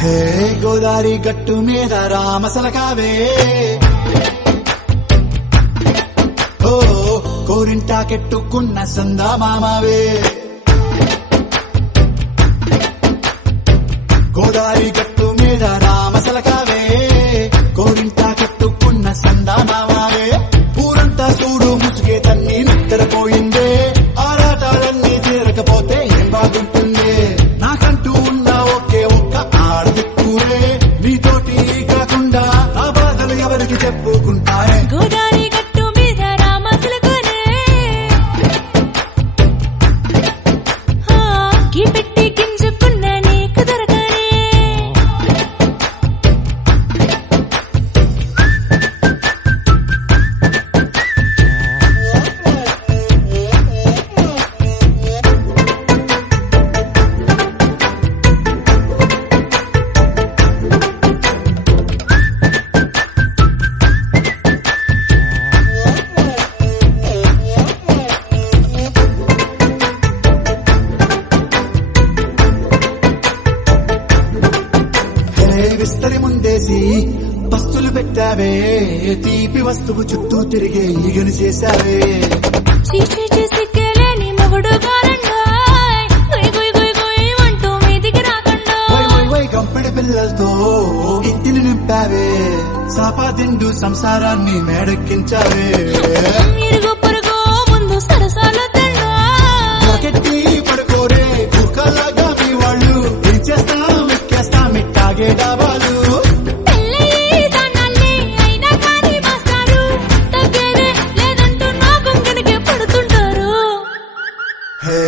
హే గోదారి గట్టు మీద రామసలకావే ఓ కోరింటాకెట్టుకున్న సందా మామావే గోదారి గట్టు మీద రామసలకావే కోరింటాకెట్టుకున్న సందా మామావే ఊరంతా చూడు ముసుగే తన్ని నిద్రపోయిందే ఆరాటాలన్నీ తీరకపోతే ఏం బాగుంటుంది నాకంటూ ఉన్న ఒకే ఒక్క ఆడదిక్కురే నీతోటి కాకుండా ఆ బాధలు ఎవరికి చెప్పుకుంటారే గోదారి గట్టు మీద రామసలకనే గీ పెట్టి గింజుకున్న నీకు దొరకనే విస్తరి ముందేసి బస్తులు పెట్టావే తీపి వస్తువు చుట్టూ తిరిగే ఈగను చేశావే చీచీ సిగ్గలేని మొగుడు గారండాయ్ గుయ్ గుయ్ గుయ్ గుయ్ అంటూ మీదికి రాకుండా వై గంపెడి పిల్లలతో ఇంటిని నింపావే సాపాదిండు సంసారాన్ని మేడెక్కించావే ఇరుగు పొరుగు ముందు సరసాల దండా రాకెట్టి పడుకోరే కుక్కలాగా మీ వాళ్ళు ఏం చేస్తాం ఎక్కేస్తాం ఇట్టాగే డాబాలు పెళ్ళయి దానాల్ని అయినా కానీ మాస్టారు తగ్గేదే లేదంటూ నా గొంగనికే పడుతుంటారు హే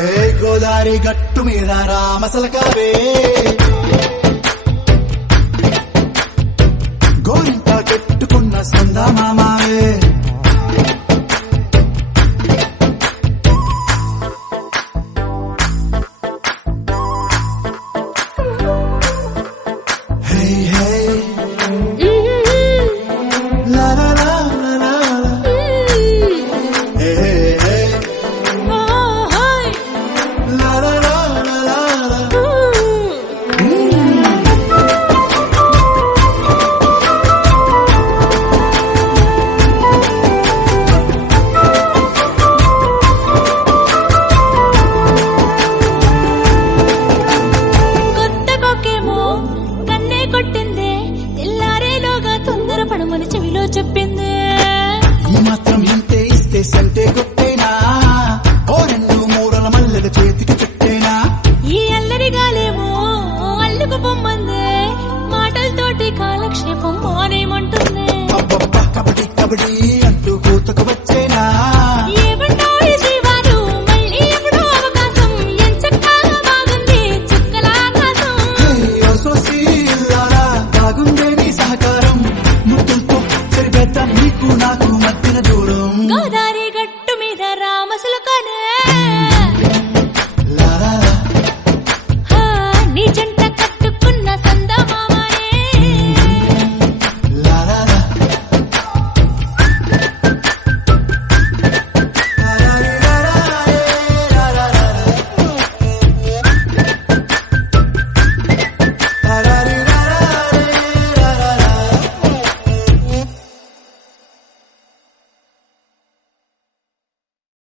గోదారి గట్టు మీద రామసలకావే